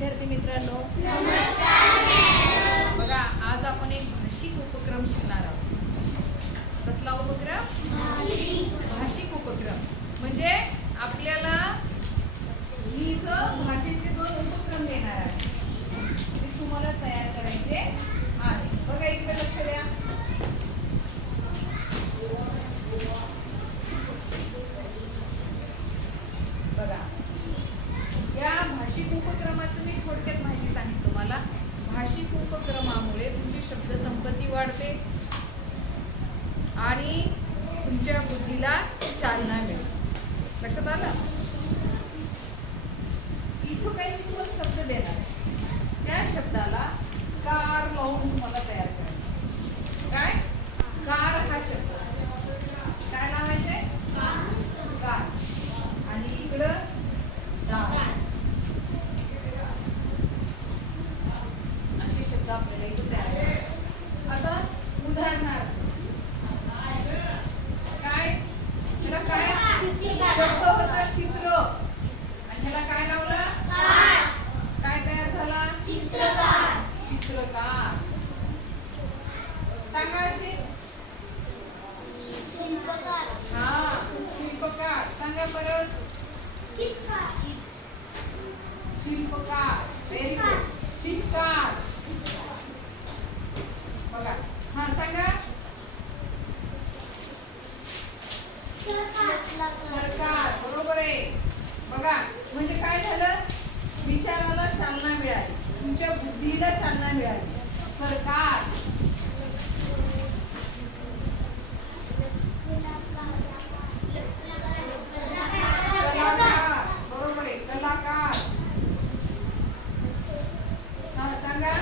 विद्यार्थी मित्रांनो. बघा आज आपण एक भाषिक उपक्रम शिकणार आहोत. कसला उपक्रम? भाषिक उपक्रम. म्हणजे आपल्याला मी इथं भाषेचे दोन उपक्रम देणार आहे. ते तुम्हाला तयार करायचे आहे बघा इकडे लक्ष द्या बघा या भाषिक उपक्रमाचं मी थोडक्यात माहिती सांगितलं तुम्हाला भाषिक उपक्रमामुळे तुमची गती वाढते. आणि तुमच्या बुद्धीला चालना मिळते. लक्षात आलं इथं काही मी तुम्हाला शब्द देणार आहे त्या शब्दाला कार लावून तुम्हाला तयार करायचं काय कार हा शब्द काय लावायचंय कार आणि इकडं दार असे शब्द आपल्याला इथे तयार करायचे. आता उदाहरणार्थ काय त्याला काय शब्द होता चित्र आणि त्याला काय लावला काय तयार झाला चित्रकार सांगा असे हा शिल्पकार सांगा परत शिल्पकार व्हेरी गुड चित्रकार बघा हा सांगा सरकार बरोबर आहे बघा म्हणजे काय झालं विचाराला चालना मिळाली तुमच्या बुद्धीला चालना मिळाली सरकार कलाकार बरोबर आहे कलाकार हा सांगा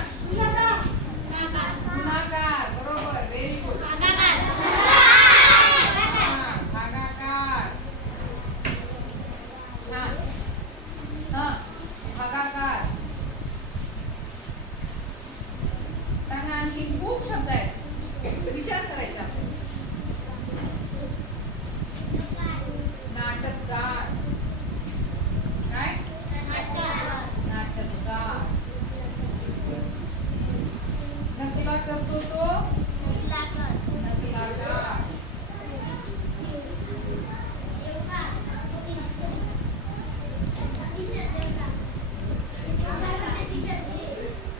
गुणाकार बरोबर व्हेरी गुड भागाकार छान हा भागाकार सांगा आणखी खूप शब्द आहेत विचार करायचा नाटककार काय नाटककार नकला करतो तो नकलाकार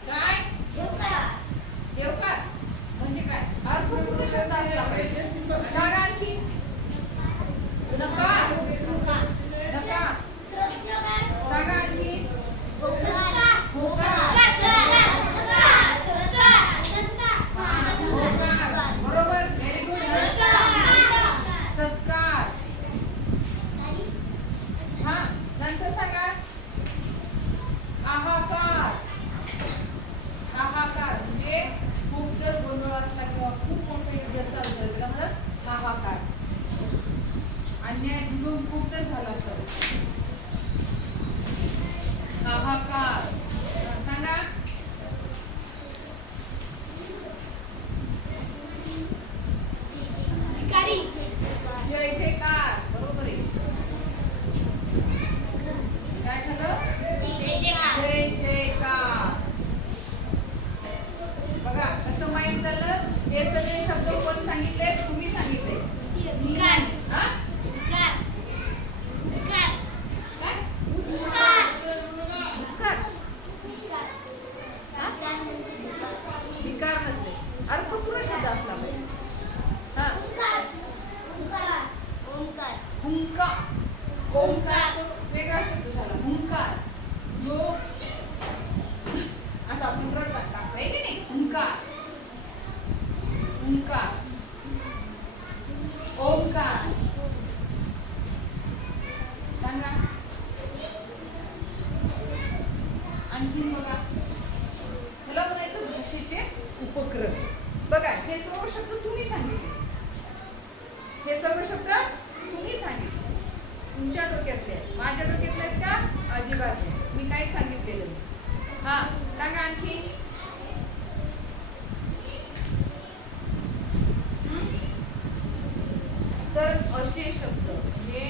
काय देवकार म्हणजे काय अर्थपूर्ण शब्द असला पाहिजे. आणखी नकार नकार सांगा आणखी बरोबर व्हेरी गुड सत्कार. हा नंतर सांगा. आहाकार हाहाकार म्हणजे खूप जर गोंधळ असला किंवा खूप मोठं युद्ध चालू झालं त्याला म्हणतात हाहाकार अन्याय जुलूम खूप जर झाला तर हाहाकार. सांगा. जय जयकार. बरोबर आहे. काय झालं? जय जयकार. बघा कसं माहीत झालं. हे सगळे शब्द कोण सांगितले? तुम्ही सांगितले मी नाही. हा? काय भूतकाळ? हा? विकार नसते अर्थपूर्ण शब्द असला पाहिजे हा हुंकार ओंकार तो वेगळा शब्द झाला. हुंकार. जो असा आपण रडतात टाकतो की नाही? हुंकार. हुंकार. ओंकार. सांगा. आणखीन बघा. मला म्हणायचं भाषेचे उपक्रम. बघा हे सर्व शब्द तुम्ही सांगितले. हे सर्व शब्द तुमच्या डोक्यातले आहेत. माझ्या डोक्यातले आहेत का? अजिबात मी काय सांगितलेलं हा सांगा आणखी. तर असे शब्द म्हणजे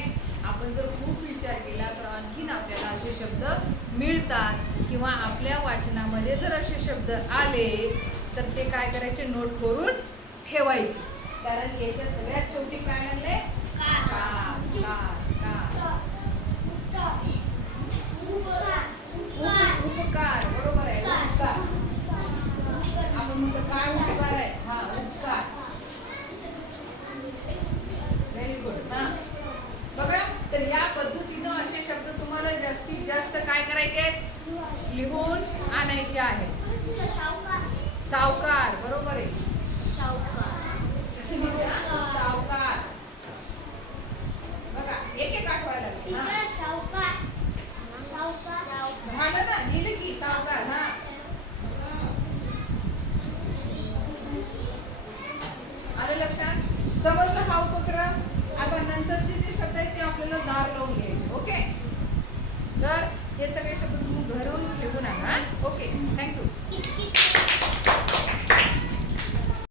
आपण जर खूप विचार केला तर आणखीन आपल्याला असे शब्द मिळतात. किंवा आपल्या वाचनामध्ये जर असे शब्द आले तर ते काय करायचे? नोट करून ठेवायचे. कारण याच्या सगळ्यात शेवटी काय लागले कार कार कार उप- उपकार बरोबर आहे उपकार आपण म्हणतो काय उपकार आहे हा उपकार व्हेरी गुड हा बघा तर या पद्धतीनं असे शब्द तुम्हाला जास्तीत जास्त काय करायचे आहेत लिहून आहेत सावकार बरोबर आहे.